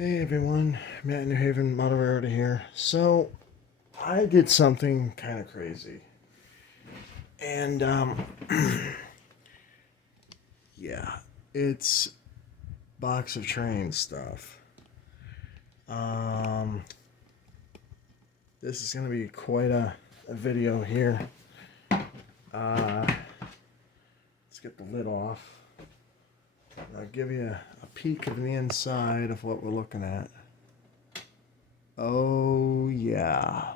Hey everyone, Matt New Haven, moderator here. So, I did something kind of crazy. And, yeah, it's box of train stuff. Um, this is going to be quite a video here. Let's get the lid off. I'll give you a peek of the inside of what we're looking at. Oh, yeah.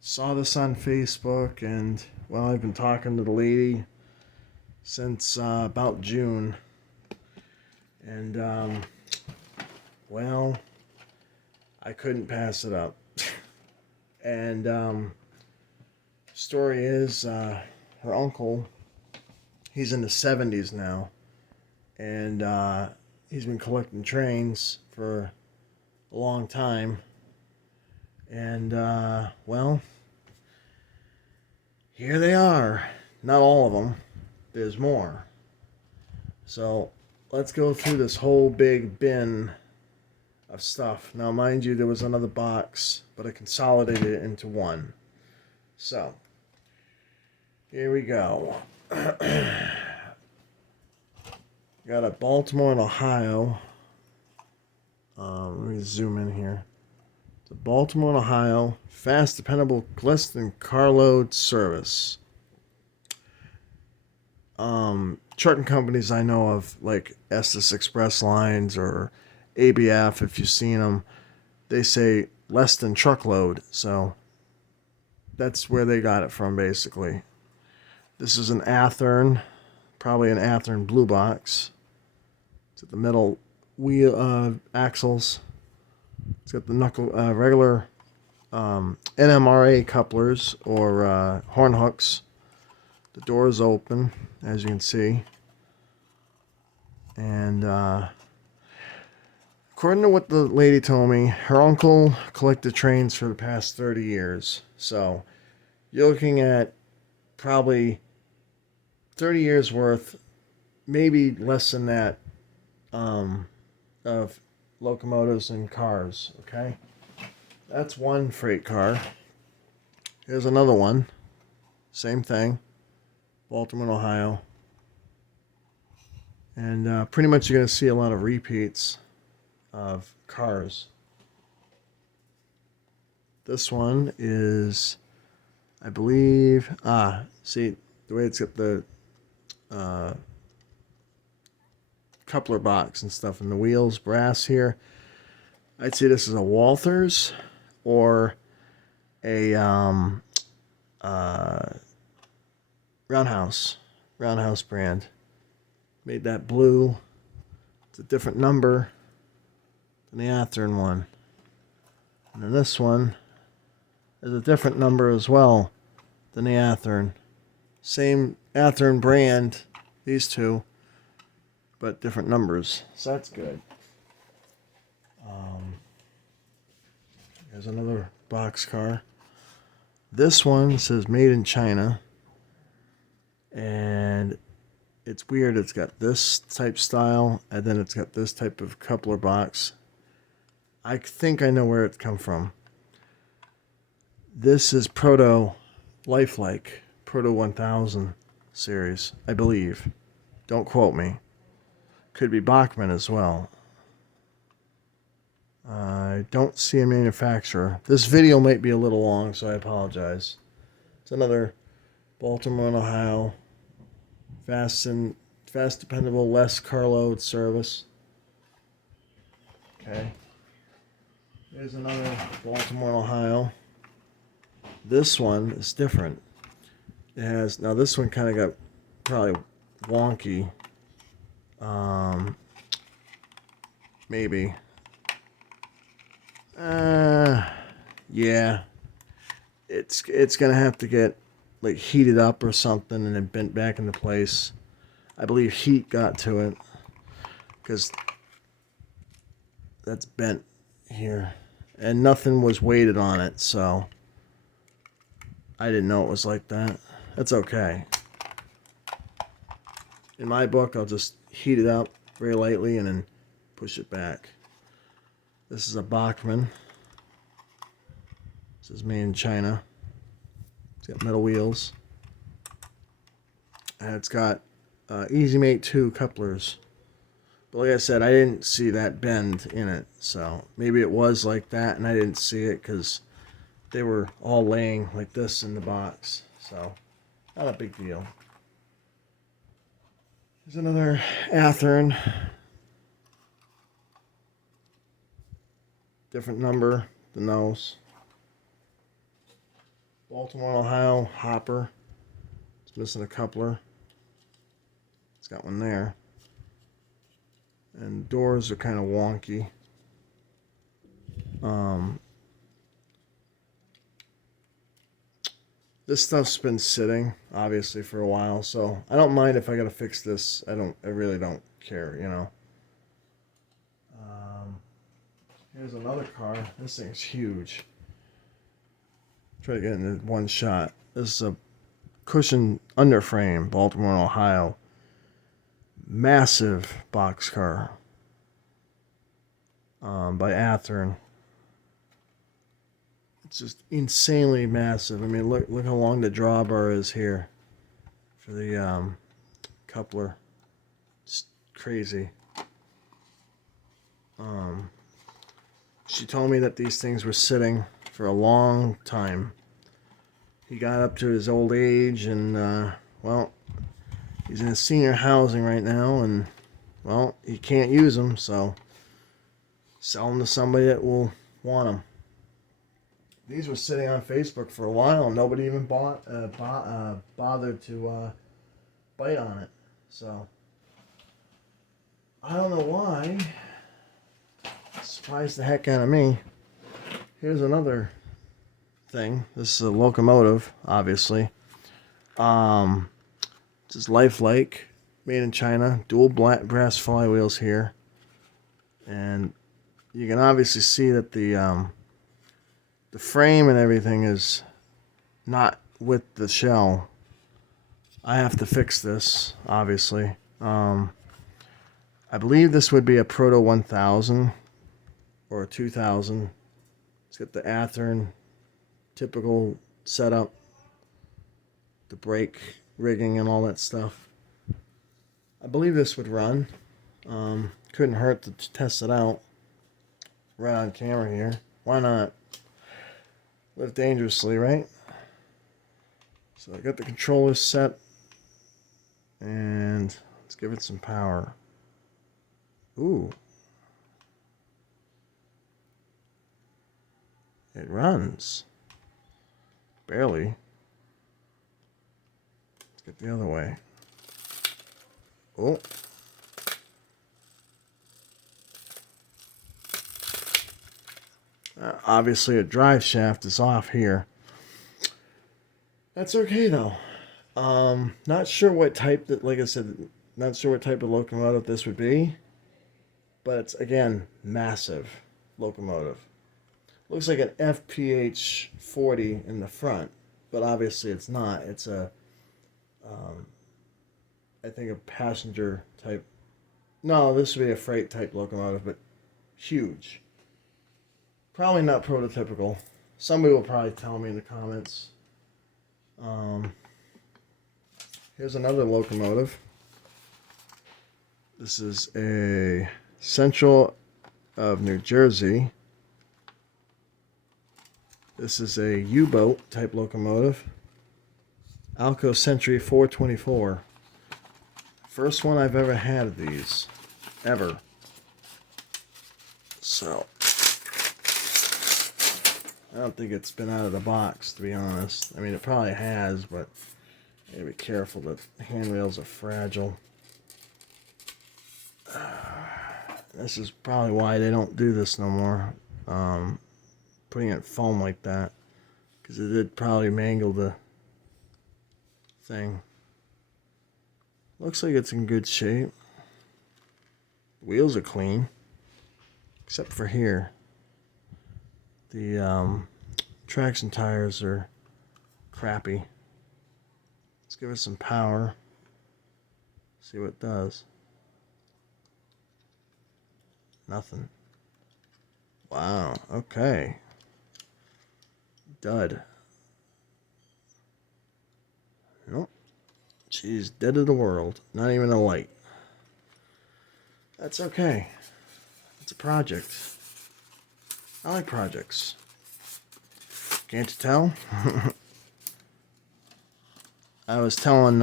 Saw this on Facebook, and, well, I've been talking to the lady since about June. And, well, I couldn't pass it up. And, story is, her uncle, he's in the 70s now, and he's been collecting trains for a long time. And, well, here they are. Not all of them. There's more. So, let's go through this whole big bin of stuff. Now, mind you, there was another box, but I consolidated it into one. So, here we go. Got a Baltimore and Ohio. Let me zoom in here. The Baltimore and Ohio fast, dependable, less than carload service. Trucking companies I know of, like Estes Express Lines or ABF, if you've seen them, they say less than truckload. So that's where they got it from, basically. This is an Athearn, probably an Athearn blue box. It's at the middle wheel axles. It's got the knuckle regular NMRA couplers or horn hooks. The door is open, as you can see. And according to what the lady told me, her uncle collected trains for the past 30 years. So you're looking at probably 30 years worth, maybe less than that, of locomotives and cars, okay? That's one freight car. Here's another one. Same thing. Baltimore, Ohio. And pretty much you're going to see a lot of repeats of cars. This one is, I believe, see, the way it's got the coupler box and stuff, and the wheels, brass here. I'd say this is a Walthers or a Roundhouse brand. Made that blue. It's a different number than the Athearn one. And then this one is a different number as well than the Athearn. Same Athearn brand, these two, but different numbers. So that's good. There's another box car. This one says made in China. And it's weird. It's got this type style, and then it's got this type of coupler box. I think I know where it come from. This is Proto Lifelike, Proto 1000 series, I believe. Don't quote me. Could be Bachmann as well. I don't see a manufacturer. This video might be a little long, so I apologize. It's another Baltimore and Ohio. Fast, dependable, less carload service. Okay. Here's another Baltimore, Ohio. This one is different. It has, now this one kind of got probably wonky. Maybe. Yeah. It's gonna have to get like heated up or something and then bent back into place. I believe heat got to it because that's bent here and nothing was weighted on it, so I didn't know it was like that. That's okay. In my book, I'll just heat it up very lightly and then push it back. This is a Bachmann. This is made in China. It's got metal wheels. And it's got Easy Mate 2 couplers. But like I said, I didn't see that bend in it. So maybe it was like that and I didn't see it because they were all laying like this in the box. So not a big deal. There's another Athearn. Different number, the nose. Baltimore and Ohio hopper. It's missing a coupler. It's got one there. And doors are kind of wonky. This stuff's been sitting, obviously, for a while, so I don't mind if I gotta fix this. I really don't care, you know. Here's another car. This thing's huge. Try to get it in one shot. This is a cushion underframe, Baltimore and Ohio. Massive boxcar by Athearn. It's just insanely massive. I mean, look how long the drawbar is here for the coupler. It's crazy. She told me that these things were sitting for a long time. He got up to his old age and, well, he's in a senior housing right now and, well, he can't use them, so sell them to somebody that will want them. These were sitting on Facebook for a while. Nobody even bothered to bite on it. So, I don't know why. Surprised the heck out of me. Here's another thing. This is a locomotive, obviously. This is lifelike, made in China. Dual brass flywheels here. And you can obviously see that the frame and everything is not with the shell. I have to fix this, obviously. I believe this would be a Proto 1000 or a 2000. It's got the Athearn typical setup, the brake rigging and all that stuff. I believe this would run. Couldn't hurt to test it out right on camera here. Why not? Live dangerously, right? So I got the controllers set and let's give it some power. Ooh. It runs. Barely. Let's get the other way. Oh. Obviously a drive shaft is off here. That's okay though. Not sure what type that, like I said, not sure what type of locomotive this would be. But it's, again, massive locomotive. Looks like an FPH 40 in the front, but obviously it's not. It's a, I think a passenger type. No, this would be a freight type locomotive, but huge. Probably not prototypical. Somebody will probably tell me in the comments. Here's another locomotive. This is a Central of New Jersey. This is a U-boat type locomotive. Alco Century 424. First one I've ever had of these. Ever. So, I don't think it's been out of the box, to be honest. I mean, it probably has, but you gotta be careful. The handrails are fragile. This is probably why they don't do this no more. Putting it in foam like that, because it did probably mangle the thing. Looks like it's in good shape. Wheels are clean, except for here. The traction tires are crappy. Let's give it some power. See what it does. Nothing. Wow. Okay. Dud. Nope. She's dead to the world. Not even a light. That's okay. It's a project. I like projects. Can't you tell? I was telling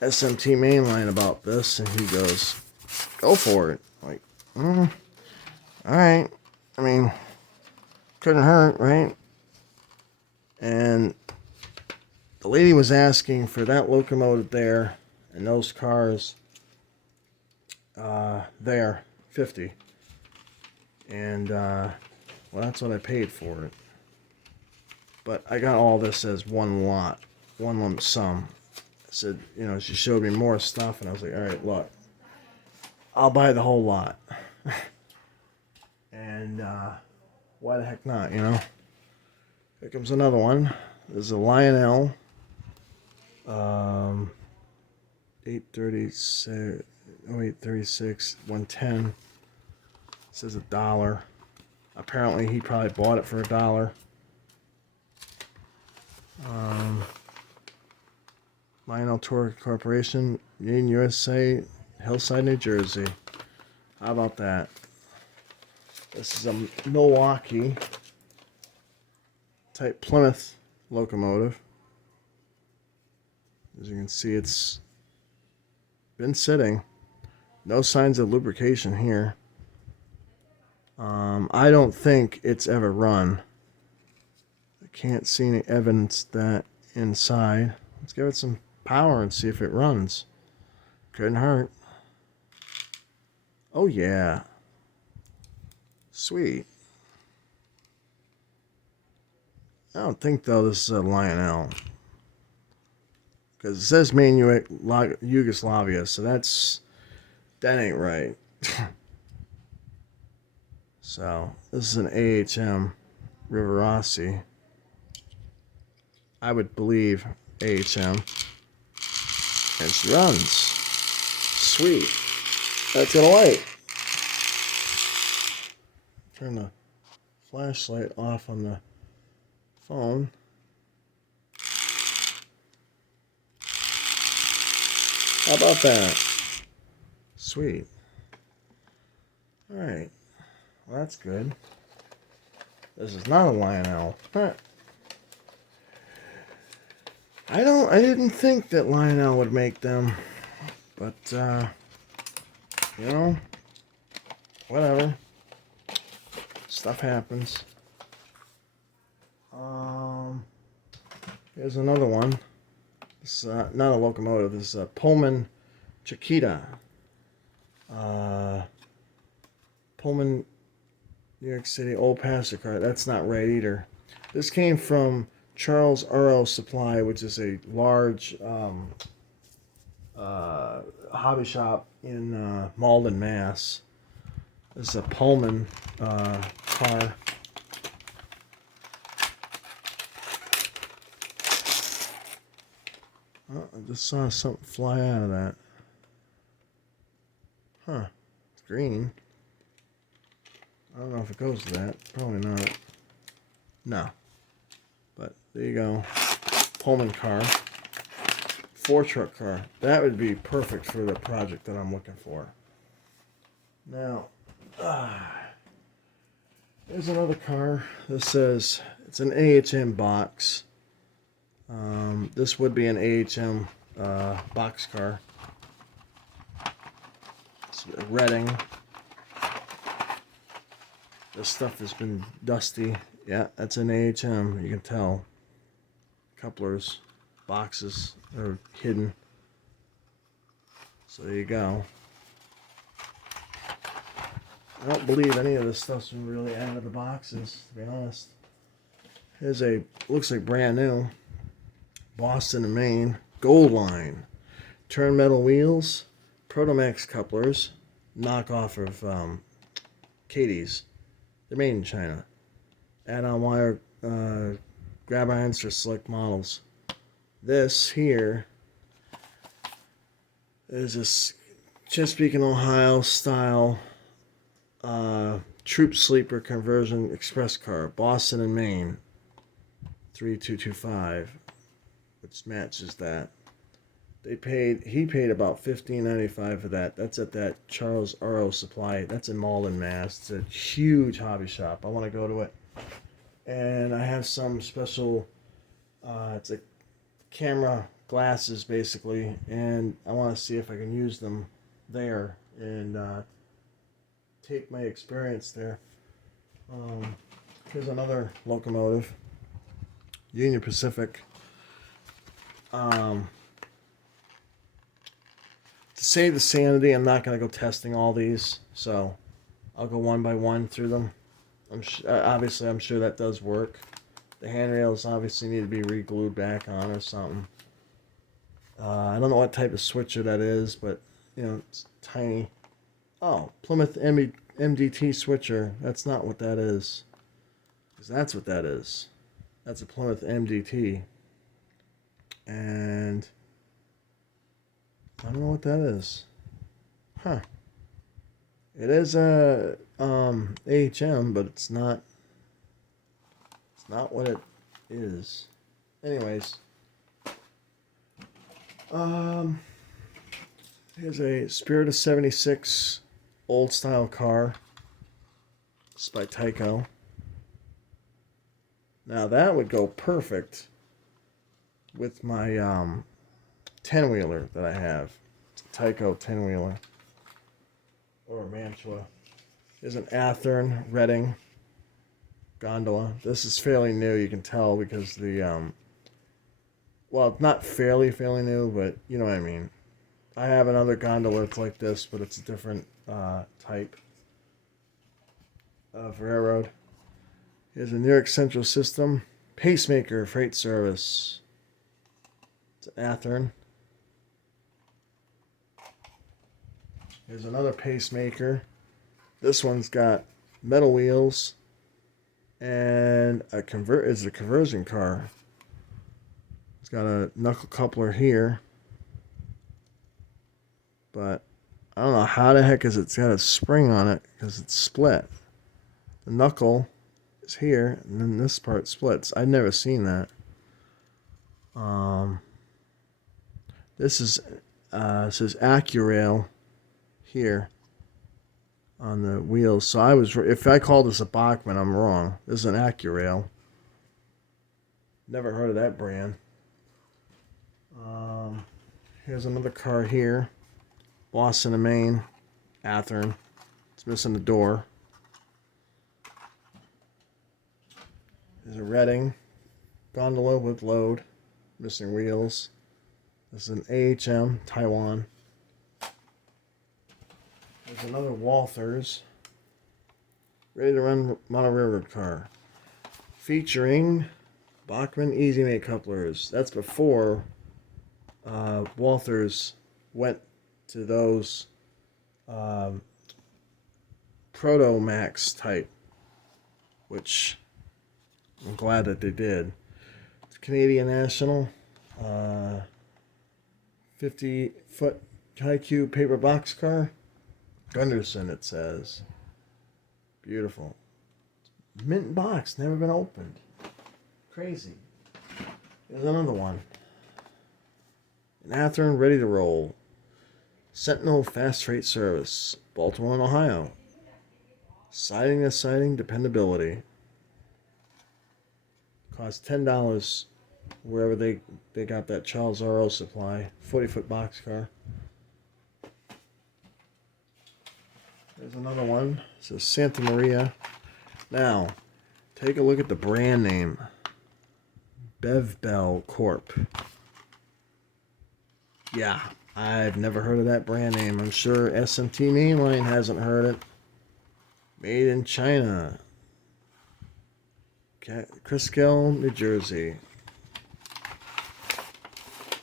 SMT Mainline about this, and he goes, "Go for it." Like, all right. I mean, couldn't hurt, right? And the lady was asking for that locomotive there and those cars there, 50. And, well, that's what I paid for it. But I got all this as one lot, one lump sum. I said, she showed me more stuff, and I was like, all right, look, I'll buy the whole lot. And why the heck not, Here comes another one. There's a Lionel. 836, 0836, 110. It says $1. Apparently, he probably bought it for $1. Lionel Tour Corporation, Union USA, Hillside, New Jersey. How about that? This is a Milwaukee type Plymouth locomotive. As you can see, it's been sitting. No signs of lubrication here. I don't think it's ever run. I can't see any evidence that inside. Let's give it some power and see if it runs. Couldn't hurt. Oh yeah. Sweet. I don't think though this is a Lionel. Because it says main Yugoslavia, so that ain't right. So this is an AHM Rivarossi. I would believe AHM. And she runs. Sweet. That's gonna light. Turn the flashlight off on the phone. How about that? Sweet. Alright. Well, that's good. This is not a Lionel. I didn't think that Lionel would make them. But, whatever. Stuff happens. Here's another one. This is not a locomotive. This is a Pullman Chiquita. Pullman, New York City, old passenger car. That's not right either. This came from Charles Earl Supply, which is a large hobby shop in Malden, Mass. This is a Pullman car. Oh, I just saw something fly out of that. Huh. It's green. I don't know if it goes to that. Probably not. No. But there you go. Pullman car. 4-truck car. That would be perfect for the project that I'm looking for. Now, there's another car. This says it's an AHM box. This would be an AHM box car. It's a Reading. This stuff has been dusty. Yeah, that's an AHM. You can tell. Couplers, boxes are hidden. So there you go. I don't believe any of this stuff's been really out of the boxes, to be honest. Here's looks like brand new. Boston and Maine. Gold line. Turn metal wheels. Protomax couplers. Knockoff of Katie's. They're made in China. Add-on wire grab irons for select models. This here is a Chesapeake and Ohio style Troop Sleeper Conversion Express Car, Boston and Maine, 3225, which matches that. He paid about $15.95 for that. That's at that Charles R.O. Supply. That's in Malden, Mass. It's a huge hobby shop. I want to go to it. And I have some special, it's a camera glasses basically, and I want to see if I can use them there and take my experience there. Here's another locomotive, Union Pacific. To save the sanity, I'm not going to go testing all these, so I'll go one by one through them. Obviously, I'm sure that does work. The handrails obviously need to be re-glued back on or something. I don't know what type of switcher that is, but it's tiny. Oh, Plymouth MDT switcher. That's not what that is. Because that's what that is. That's a Plymouth MDT. And I don't know what that is. Huh. It is a AHM, but it's not what it is. Anyways, here's a Spirit of 76 old style car. It's by Tyco. Now that would go perfect with my 10-wheeler that I have. It's a Tyco 10-wheeler. Or Mantua. There's an Athearn Reading gondola. This is fairly new, you can tell, because the well, it's not fairly new, but you know what I mean. I have another gondola that's like this, but it's a different type of railroad. Here's a New York Central System Pacemaker Freight Service. It's an Athearn. Here's another pacemaker. This one's got metal wheels and is a conversion car. It's got a knuckle coupler here, but I don't know how the heck it's got a spring on it because it's split. The knuckle is here, and then this part splits. I've never seen that. This is it says Accurail here on the wheels. So if I call this a Bachmann, I'm wrong. This is an Accurail. Never heard of that brand. Here's another car here. Boston and Maine, Athearn. It's missing the door. There's a Reading gondola with load, missing wheels. This is an AHM, Taiwan. There's another Walthers, ready to run model railroad car, featuring Bachmann Easy Make couplers. That's before Walthers went to those Proto Max type, which I'm glad that they did. It's Canadian National, 50-foot high cube paper box car. Gunderson, it says. Beautiful. Mint box, never been opened. Crazy. There's another one. An Athearn ready to roll. Sentinel Fast Freight Service, Baltimore and Ohio. Siding to siding dependability. Cost $10 wherever they got that Charles R.O. Supply. 40-foot box car. There's another one. It says Santa Maria. Now, take a look at the brand name. Bevbell Corp. Yeah, I've never heard of that brand name. I'm sure SMT Mainline hasn't heard it. Made in China. Crisquel, New Jersey.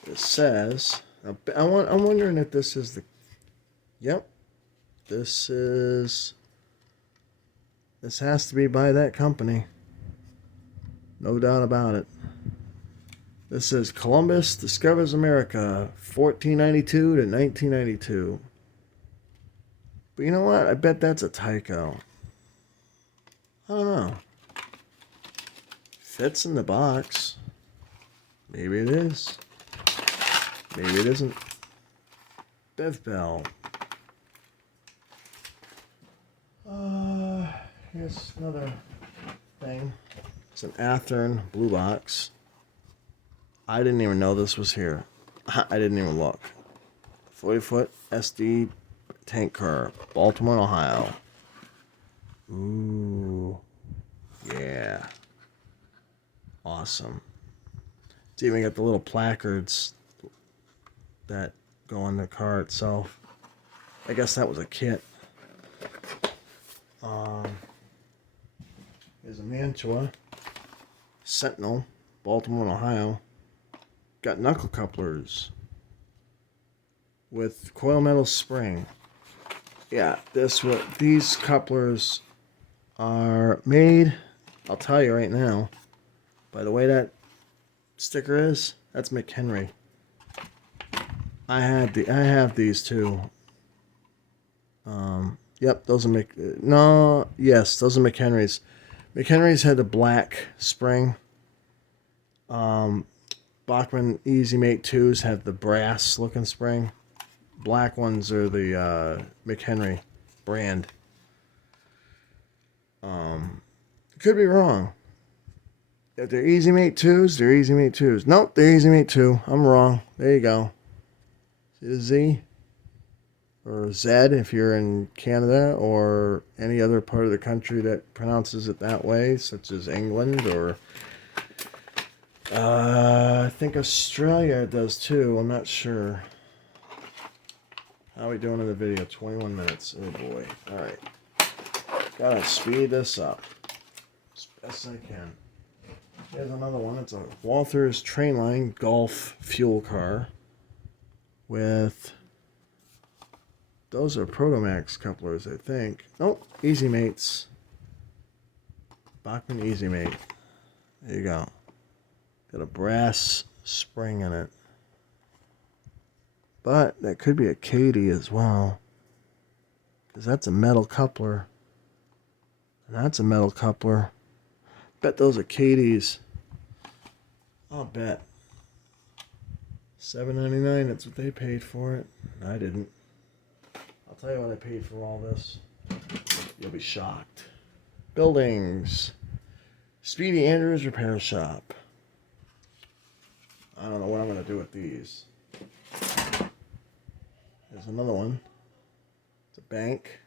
It says... I'm wondering if this is the... Yep. This has to be by that company. No doubt about it. This is Columbus Discovers America, 1492 to 1992. But you know what? I bet that's a Tyco. I don't know. Fits in the box. Maybe it is. Maybe it isn't. Bev Bell. Here's another thing. It's an Athearn blue box. I didn't even know this was here. I didn't even look. 40-foot SD tank car, Baltimore and Ohio. Ooh, yeah, awesome. It's even got the little placards that go on the car itself. I guess that was a kit. Here's a Mantua Sentinel, Baltimore and Ohio. Got knuckle couplers with coil metal spring. Yeah, these couplers are made. I'll tell you right now. By the way that sticker is, that's McHenry. I have these too. Yep, those are those are McHenry's. McHenry's had the black spring. Bachmann Easy Mate 2s have the brass looking spring. Black ones are the McHenry brand. Could be wrong. If they're Easy Mate 2s, they're Easy Mate 2s. Nope, they're Easy Mate 2. I'm wrong. There you go. See the Z? Or Z if you're in Canada or any other part of the country that pronounces it that way, such as England or I think Australia does too. I'm not sure. How are we doing in the video? 21 minutes. Oh boy. Alright. Gotta speed this up as best I can. Here's another one. It's a Walther's Trainline Golf fuel car with... Those are Protomax couplers, I think. Nope, Easy Mates. Bachmann Easy Mate. There you go. Got a brass spring in it. But that could be a Katy as well. Because that's a metal coupler. And that's a metal coupler. Bet those are Katys. I'll bet. $7.99, that's what they paid for it. I didn't. I'll tell you what I paid for all this. You'll be shocked. Buildings. Speedy Andrews Repair Shop. I don't know what I'm going to do with these. There's another one. It's a bank.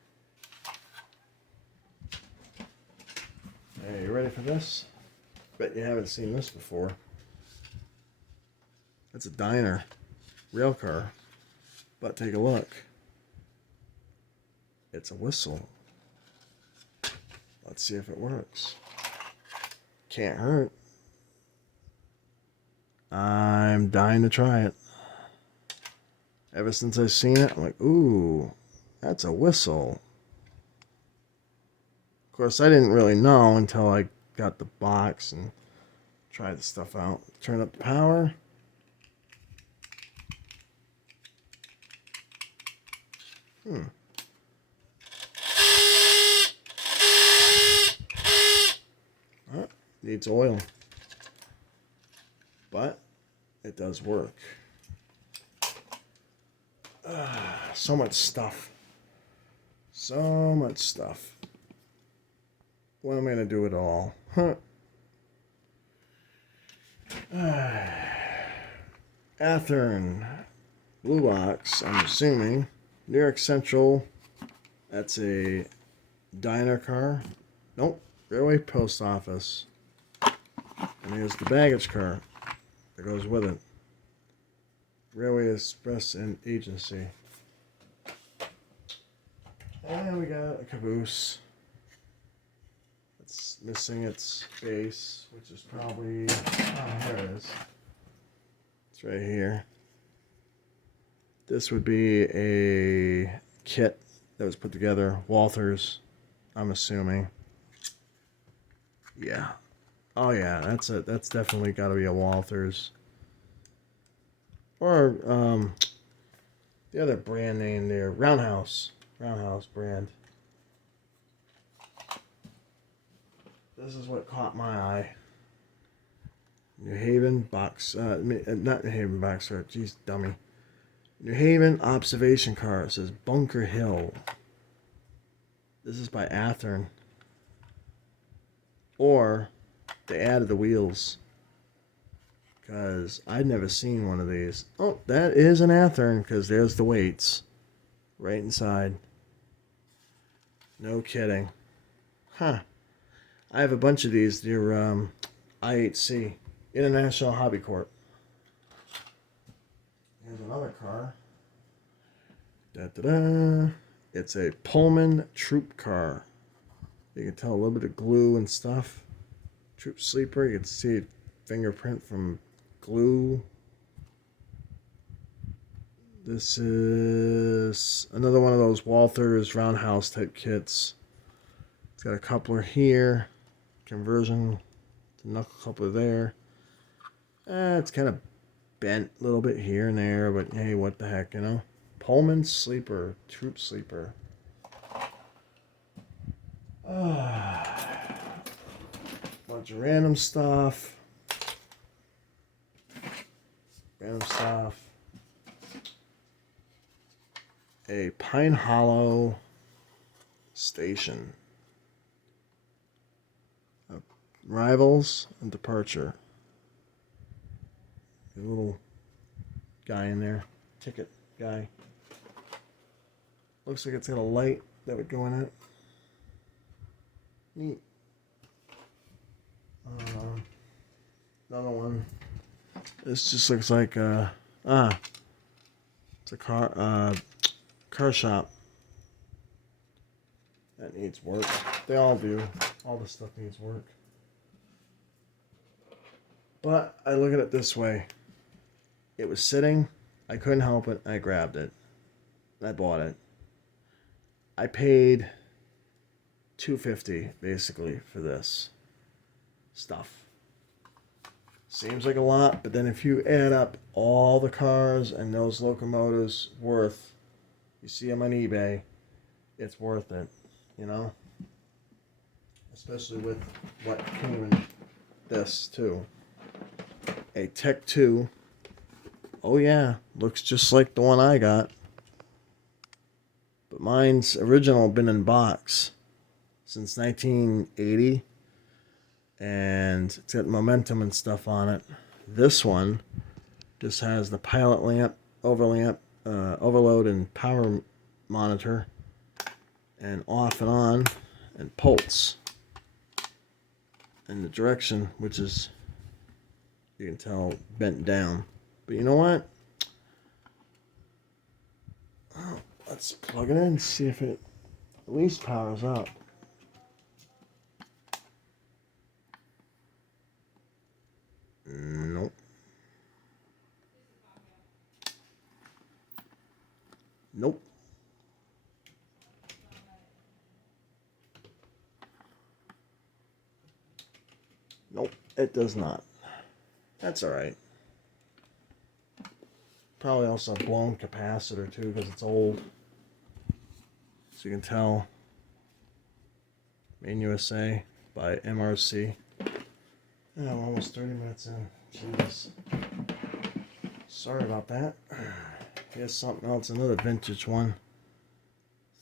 Hey, you ready for this? Bet you haven't seen this before. It's a diner. Rail car. But take a look. It's a whistle. Let's see if it works. Can't hurt. I'm dying to try it. Ever since I've seen it, I'm like, ooh, that's a whistle. Of course, I didn't really know until I got the box and tried the stuff out. Turn up the power. Needs oil. But it does work. So much stuff. So much stuff. What am I going to do it all? Athearn. Blue box, I'm assuming. New York Central. That's a diner car. Nope. Railway Post Office. And here's the baggage car that goes with it. Railway Express and Agency. And we got a caboose. It's missing its base, which is probably... Oh, here it is. It's right here. This would be a kit that was put together. Walther's, I'm assuming. Yeah. Oh yeah, that's definitely got to be a Walther's. Or the other brand name there, Roundhouse. Roundhouse brand. This is what caught my eye. New Haven box, not New Haven boxer, geez, dummy. New Haven observation car. It says Bunker Hill. This is by Athearn. Or they added the wheels. Because I'd never seen one of these. Oh, that is an Athearn because there's the weights. Right inside. No kidding. Huh. I have a bunch of these. They're IHC. International Hobby Corp. Here's another car. Da-da-da. It's a Pullman troop car. You can tell a little bit of glue and stuff. Troop sleeper. You can see a fingerprint from glue. This is another one of those Walthers roundhouse type kits. It's got a coupler here. Conversion to knuckle coupler there. It's kind of bent a little bit here and there, but hey, what the heck, you know? Pullman sleeper, troop sleeper. Bunch of random stuff. A Pine Hollow station. Arrivals and departure. A little guy in there. Ticket guy. Looks like it's got a light that would go in it. Neat. Another one. This just looks like it's a car shop. That needs work. They all do. All this stuff needs work. But I look at it this way. It was sitting. I couldn't help it. I grabbed it. I bought it. I paid $250 basically for this stuff. Seems like a lot, but then if you add up all the cars and those locomotives worth, you see them on eBay, it's worth it, you know? Especially with what came in this too. A Tech 2. Oh yeah, looks just like the one I got. But mine's original been in box since 1980. And it's got momentum and stuff on it. This one just has the pilot lamp, overload and power monitor, and off and on, and pulse. And the direction, which is, you can tell, bent down. But you know what? Oh, let's plug it in and see if it at least powers up. Nope. Nope. Nope, it does not. That's alright. Probably also a blown capacitor too because it's old. So you can tell. Made in USA by MRC. Oh, we're almost 30 minutes in. Jeez. Sorry about that. Here's something else, another vintage one.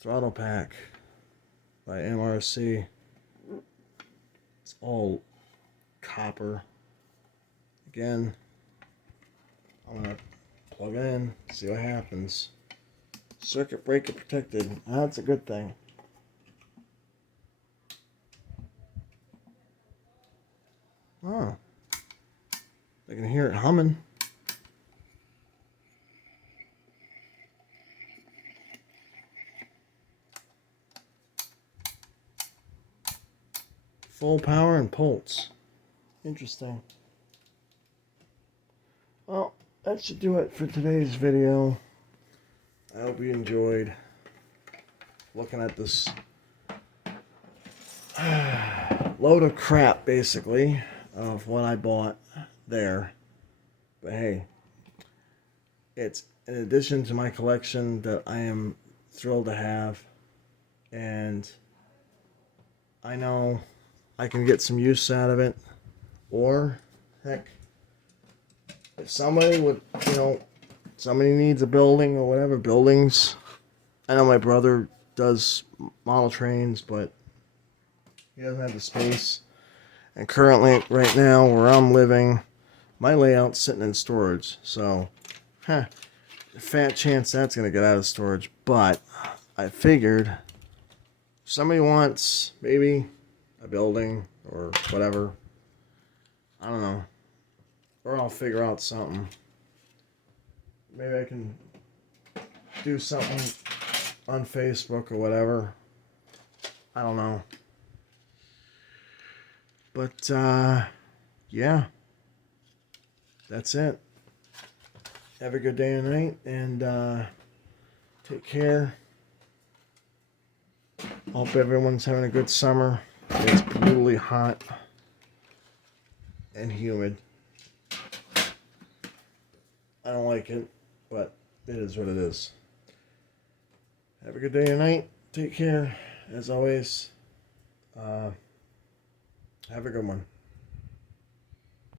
Throttle pack by MRC. It's all copper. Again, I'm going to plug it in, see what happens. Circuit breaker protected. That's a good thing. Oh. I can hear it humming. Full power and pulse. Interesting. Well, that should do it for today's video. I hope you enjoyed looking at this load of crap, basically, of what I bought there. But hey, it's in addition to my collection that I am thrilled to have. and I know I can get some use out of it. Or, heck, if somebody would, somebody needs a building or whatever, buildings. I know my brother does model trains, but he doesn't have the space. And currently, right now, where I'm living, my layout's sitting in storage. So, fat chance that's going to get out of storage. But I figured if somebody wants maybe a building or whatever, I don't know. Or I'll figure out something. Maybe I can do something on Facebook or whatever. I don't know. But, yeah. That's it. Have a good day and night, and take care. Hope everyone's having a good summer. It's brutally hot and humid. I don't like it, but it is what it is. Have a good day and night. Take care. As always, have a good one.